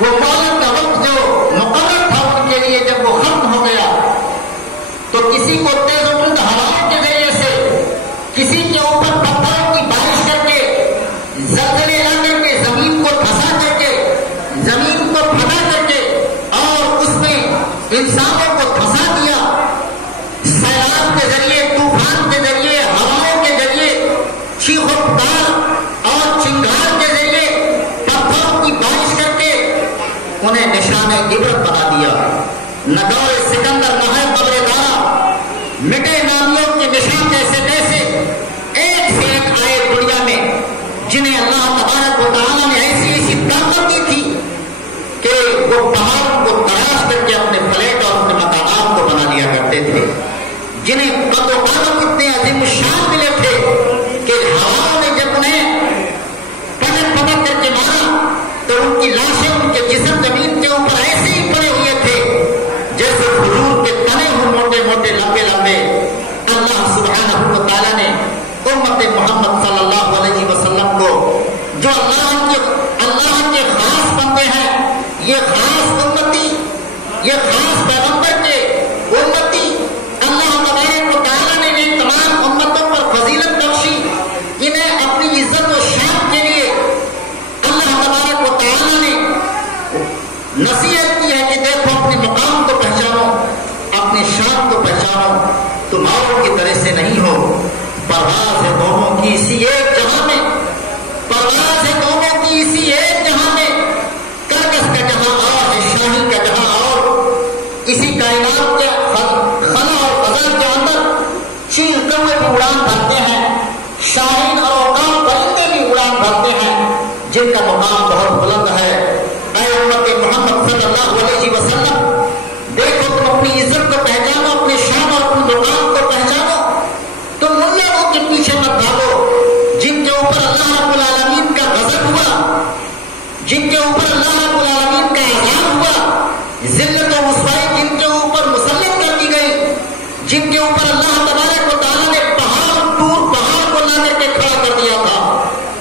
وہ مولد کا وقت جو مقرر تھا ان کے لیے جب وہ ختم ہو گیا تو کسی کو تیز و تند ہواؤں کے ذریعے سے، کسی کے اوپر پتھروں کی بارش کر کے، زلزلے لا کر کے، زمین کو دھسا کر کے، زمین کو پھٹا کر کے، اور اس میں انسانوں کو دھسا دیا، سیلاب کے ذریعے، طوفان کے ذریعے، ہواؤں کے ذریعے، چیخ و پکار اور چنگھاڑ کے ذریعے پتھروں کی بارش کر کے انہیں نشان عبرت بنا دیا۔ نہ دور سکندر نہ ہے قبر دارا، مٹے نامیوں کے نشان جیسے تیسے ایک سے ایک آئے دنیا میں، جنہیں اللہ تبارک و تعالیٰ نے ایسی ایسی طاقت دی تھی کہ وہ پہاڑوں کو تراش کر کے اپنے پلیٹ اور اپنے مکانات کو بنا لیا کرتے تھے، جنہیں قد و قامت اتنے عظیم الشان ملے تھے کہ ہواؤں نے جب انہیں پٹک پٹک کر کے مارا تو ان کی لاشیں، ان کے جسم زمین کے اوپر ایسے ہی پڑے ہوئے تھے جیسے کھجور کے تنے ہوں، موٹے موٹے لمبے لمبے۔ اللہ سبحانہ و تعالیٰ نے امت محمد صلی اللہ علیہ وسلم کو، جو اللہ کے خاص بندے ہیں، یہ خاص امتی، یہ خاص پیغمبر کے امتی، اللہ تبارک و تعالیٰ نے انہیں تمام امتوں پر فضیلت بخشی، انہیں اپنی عزت و شان کے لیے اللہ تبارک و تعالیٰ نے نصیحت کی ہے کہ دیکھو اپنے مقام کو پہچانو، اپنے شان کو پہچانو، تم اوروں کی طرح سے نہیں ہو، پرواز ہے دونوں کی اسی ایک جہاں میں، پرواز ہے دونوں کی اسی ایک جہاں میں، کرکس کا جہاں اور ہے شاہی کا جہاں اور، اسی کائنات کے خلا اور فضا کے اندر چیل کوے بھی اڑان بھرتے ہیں، شاہین اور اوقات پرندے بھی اڑان بھرتے ہیں، جن کا مقام بہت بلند ہے۔ اے امت محمد صلی اللہ علیہ وسلم، دیکھو تم اپنی عزت کو پہچانو، اپنے شان اور اپنے مقام کو پہچانو، تم ان لوگوں کے پیچھے مت بھاگو جن کے اوپر اللہ رب العالمین کا غضب ہوا، جن کے اوپر اللہ رب العالمین کا عذاب ہوا، ذلت و رسوائی جن کے اوپر مسلط کر دی گئی، جن کے اوپر اللہ تبارک و تعالیٰ نے پہاڑ کو لا کر کے کھڑا کر دیا تھا،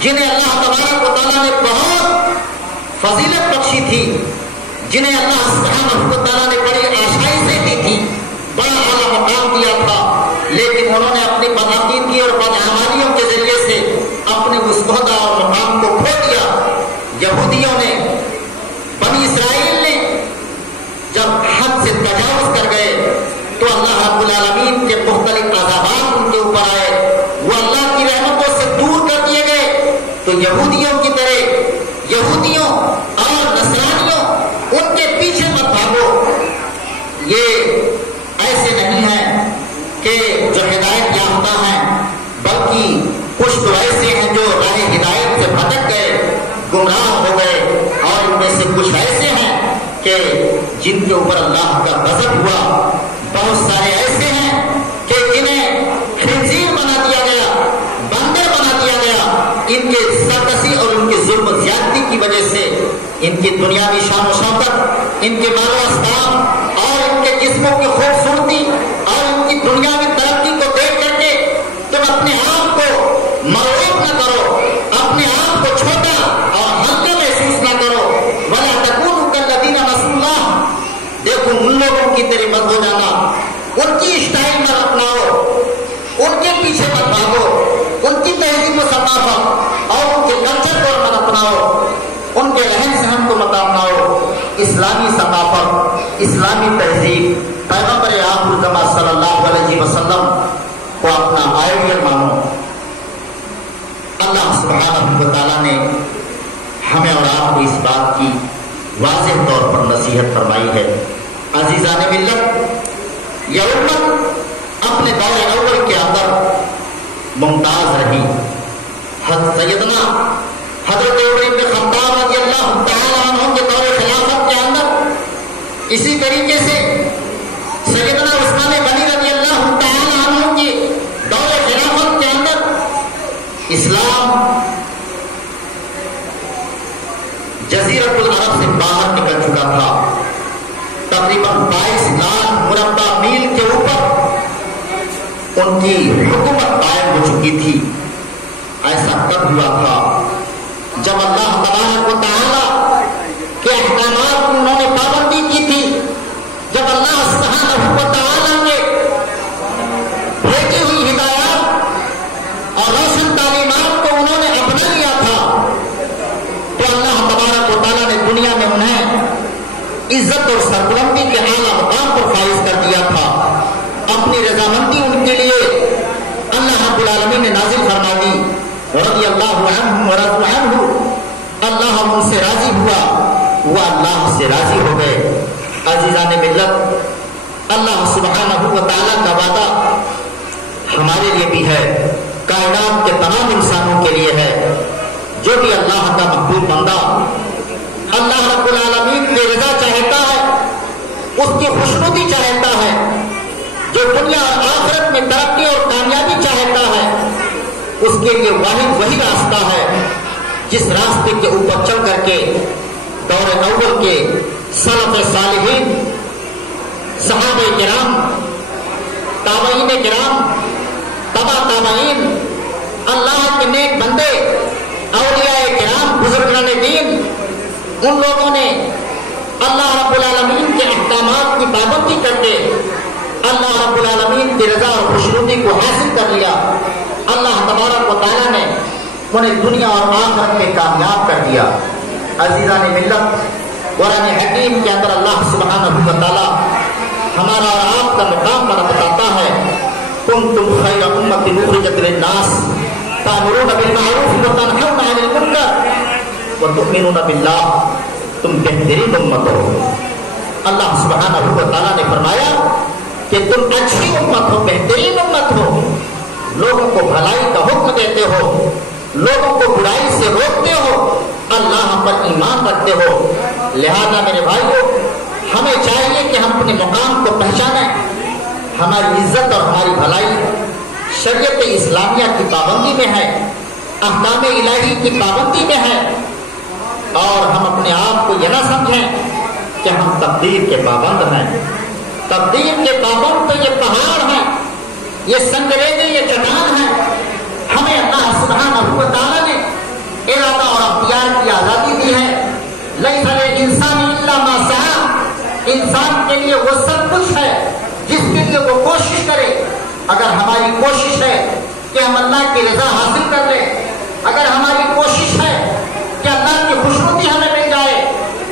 جنہیں اللہ تبارک و تعالیٰ نے بہت فضیلت بخشی تھی، جنہیں اللہ سبحانہ و تعالیٰ نے بڑی آسائشیں دی تھی، بڑا اعلیٰ مقام دیا تھا، لیکن انہوں نے اپنی بدعقیدگی اور بدعمالیوں کے ذریعے سے اپنے اس عہدہ اور مقام کو کھو دیا۔ یہودیوں نے، بنی اسرائیل نے جب حد سے تجاوز کر گئے تو اللہ رب العالمین کے مختلف عذابات ان کے اوپر آئے، وہ اللہ کی رحمتوں سے دور کر دیے گئے، تو یہودیوں کی طرح، یہودیوں اور نصرانیوں، ان کے پیچھے مت بھاگو، یہ ایسے نہیں ہیں کہ جو ہدایت یافتہ ہیں، بلکہ کچھ تو ایسے ہیں جو راہ ہدایت سے بھٹک گئے، گمراہ ہو گئے، اور ان میں سے کچھ ایسے ہیں کہ جن کے اوپر اللہ کا غضب ہوا، بہت سارے ایسے ہیں کہ جنہیں خنزیر بنا دیا گیا، بندر بنا دیا گیا، ان کے سرکشی اور ان کے ظلم و زیادتی کی وجہ سے، ان کی دنیاوی شان و شوکت، ان کے مال و اسباب اور ان کے جسموں کی خوبصورتی اور ان کی دنیاوی ترقی کو دیکھ کر کے تم اپنے آپ کو مغلوب نہ کرو، اپنے آپ کو چھوٹا اور ہلکا محسوس نہ کرو، وَلَا تَكُونُوا كَالَّذِينَ نَسُوا اللَّهَ، دیکھو ان لوگوں کی طرح مت ہو جانا، ان کی اسٹائل مت اپناؤ، ان کے پیچھے مت بھاگو، ان کی تہذیب و ثقافت اور ان کے کلچر کو مت اپناؤ، ان کے رہن سہن کو مت اپناؤ، اسلامی ثقافت، اسلامی تہذیب، پیغمبر آخر الزمان صلی اللہ علیہ وسلم کو اپنا آئیڈیل مانو۔ اللہ سبحانہ و تعالیٰ نے ہمیں اور آپ کو اس بات کی واضح طور پر نصیحت فرمائی ہے۔ عزیزان ملت، یہ امت اپنے دور اول کے اندر ممتاز رہی۔ سیدنا حضرت عمر بن خطاب رضی اللہ تعالیٰ عنہ کے دور خلافت کے اندر اسی طریقے سے سیدنا عثمان غنی رضی اللہ تعالیٰ عنہ کے دور خلافت کے اندر اسلام جزیرت العرب سے باہر نکل چکا تھا، تقریباً 22 لاکھ مربع میل کے اوپر ان کی حکومت قائم ہو چکی تھی۔ ایسا کب ہوا تھا جب اللہ تبارک و تعالیٰ کے احکام عزت اور سربلندی کے اعلیٰ مقام پر فائز کر دیا تھا. اپنی رضامندی ان کے لیے اللہ رب العالمین نے نازل فرما دی. رضی اللہ عنہم ورضوا عنہ، اللہ ان سے راضی ہوا، وہ اللہ سے راضی ہو گئے. عزیزان ملت، اللہ سبحانہ و تعالیٰ کا وعدہ ہمارے لیے بھی ہے، کائنات کے تمام انسانوں کے لیے ہے. جو بھی اللہ کا محبوب بندہ اللہ رب العالمین کی رضا چاہتا ہے، اس کی خوشنودی چاہتا ہے، جو دنیا اور آخرت میں ترقی اور کامیابی چاہتا ہے، اس کے لیے واحد وہی راستہ ہے جس راستے کے اوپر چل کر کے دور اول کے سلف صالحین، صحابہ کرام، تابعین کرام، تبع تابعین، اللہ کے نیک بندے، اولیاء کرام، بزرگان دین، ان لوگوں نے اللہ رب العالمین کے احکامات کی پابندی کر کے اللہ رب العالمین کی رضا اور خوشنودی کو حاصل کر لیا. اللہ تبارک و تعالیٰ نے انہیں دنیا اور آخرت میں کامیاب کر دیا. عزیزان ملت، قرآن حکیم کے اندر اللہ سبحانہ و تعالیٰ ہمارا اور آپ کا مقام پر بتاتا ہے، کنتم خیر امۃ اخرجت للناس تأمرون بالمعروف وتنہون عن المنکر وتؤمنون باللہ. تم بہترین امت ہو. اللہ سبحانہ و تعالیٰ نے فرمایا کہ تم اچھی امت ہو، بہترین امت ہو. لوگوں کو بھلائی کا حکم دیتے ہو، لوگوں کو برائی سے روکتے ہو، اللہ پر ایمان رکھتے ہو. لہذا میرے بھائیوں، ہمیں چاہیے کہ ہم اپنے مقام کو پہچانیں. ہماری عزت اور ہماری بھلائی شریعت اسلامیہ کی پابندی میں ہے، احکام الہی کی پابندی میں ہے. اور ہم اپنے آپ کو یہ نہ سمجھیں کہ ہم تقدیر کے پابند ہیں. تقدیر کے پابند تو یہ پہاڑ ہیں، یہ سنگریزے، یہ چٹان ہیں. ہمیں اللہ سبحانہ و تعالیٰ نے ارادہ اور اختیار کی آزادی دی ہے. لیس للانسان الا ما سعی، انسان کے لیے وہ سب کچھ ہے جس کے لیے وہ کوشش کرے. اگر ہماری کوشش ہے کہ ہم اللہ کی رضا حاصل کر لیں، اگر ہماری کوشش ہے کہ اللہ کی خوشنودی ہمیں مل جائے،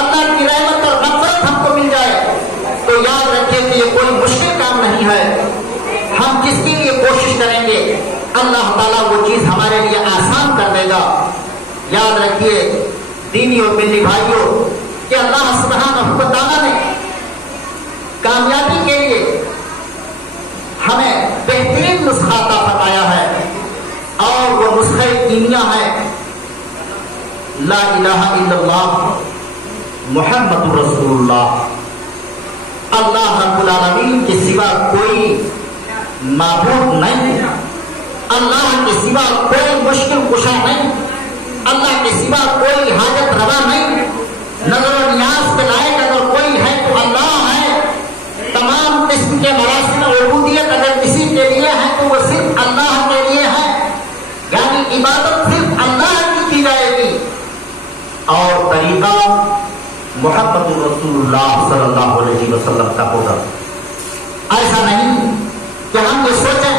اللہ کی رحمت اور مغفرت ہم کو مل جائے، تو یاد رکھیے کہ یہ کوئی مشکل کام نہیں ہے. ہم جس کے لیے کوشش کریں گے اللہ تعالیٰ وہ چیز ہمارے لیے آسان کر دے گا. یاد رکھیے دینی اور ملی بھائیوں کہ اللہ سبحانہ و تعالیٰ نے کامیابی کے لیے ہمیں بہترین نسخہ عطا فرمایا ہے، اور وہ نسخہ کیمیا ہے لا الہ الا اللہ محمد رسول اللہ. اللہ رب العالمین کے سوا کوئی معبود نہیں، اللہ کے سوا کوئی مشکل کشا نہیں، اللہ کے سوا کوئی حاجت روا نہیں. نظر و نیاز کے لائق اگر کوئی ہے تو اللہ ہے. تمام قسم کے مراسم عبودیت اگر کسی کے لیے ہے تو وہ صرف اللہ کے لیے ہے، یعنی عبادت صرف اللہ کی جائے گی. اور طریقہ محمد رسول اللہ صلی اللہ علیہ وسلم کا ہوگا. ایسا نہیں کہ ہم یہ سوچیں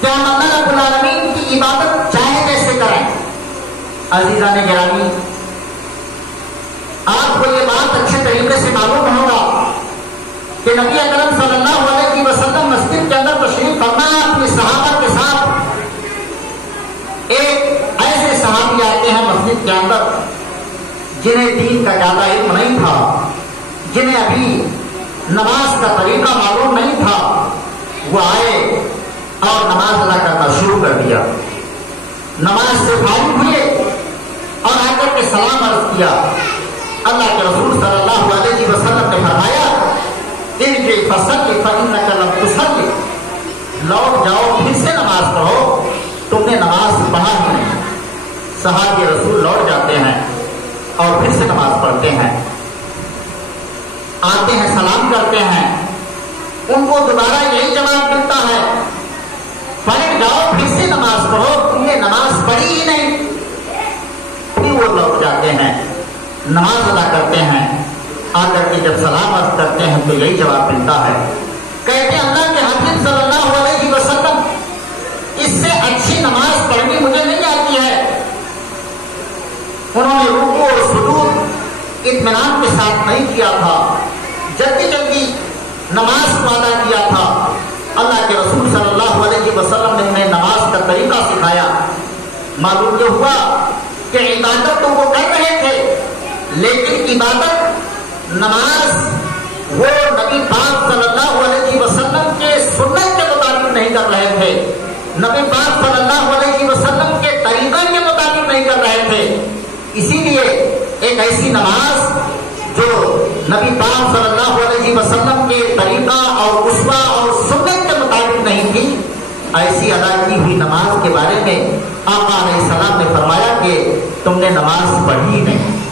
کہ ہم اللہ رب العالمین کی عبادت چاہے کیسے کریں. عزیزان گرامی، آپ کو یہ بات اچھے طریقے سے معلوم ہوگا کہ نبی اکرم صلی اللہ علیہ وسلم مسجد کے اندر تشریف فرما اپنے صحابہ کے ساتھ. ایک ایسے صحابی آتے ہیں مسجد کے اندر جنہیں دین کا زیادہ علم نہیں تھا، جنہیں ابھی نماز کا طریقہ معلوم نہیں تھا. وہ آئے اور نماز ادا کرنا شروع کر دیا. نماز سے فارغ ہوئے اور آ کر کے سلام عرض کیا. اللہ کے رسول صلی اللہ علیہ وسلم نے فرمایا ارجع فصلی فإنک لم تصلی، لوٹ جاؤ پھر سے نماز پڑھو، تم نے نماز پڑھا ہی نہیں. صحابی رسول لوٹ جاتے ہیں اور پھر سے نماز پڑھتے ہیں، آتے ہیں سلام کرتے ہیں. ان کو دوبارہ یہی جواب ملتا ہے پلٹ جاؤ پھر سے نماز پڑھو، تم نے نماز پڑھی ہی نہیں. پھر وہ لوٹ جاتے ہیں، نماز ادا کرتے ہیں. آ کر کے جب سلام عرض کرتے ہیں تو یہی جواب ملتا ہے، کہتے ہیں اللہ کے حبیب صلی اللہ علیہ وسلم اس سے اچھی نماز پڑھنی مجھے نہیں آتی ہے. انہوں نے رکوع اور سجود اطمینان کے ساتھ ساتھ نہیں کیا تھا، جلدی جلدی نماز کو ادا کیا تھا۔ اللہ کے رسول صلی اللہ علیہ وسلم نے انہیں نماز کا طریقہ سکھایا۔ معلوم یہ ہوا کہ عبادت تو وہ کر رہے تھے، لیکن عبادت نماز وہ نبی پاک صلی اللہ علیہ وسلم کے سنت کے مطابق نہیں کر رہے تھے، نبی پاک صلی اللہ علیہ وسلم کے طریقہ کے مطابق نہیں کر رہے تھے۔ اسی لیے ایک ایسی نماز جو نبی پاک صلی اللہ علیہ وسلم کے طریقہ اور اسوہ اور سنت کے مطابق نہیں تھی، ایسی ادا کی ہوئی نماز کے بارے میں آقا علیہ السلام نے فرمایا کہ تم نے نماز پڑھی نہیں۔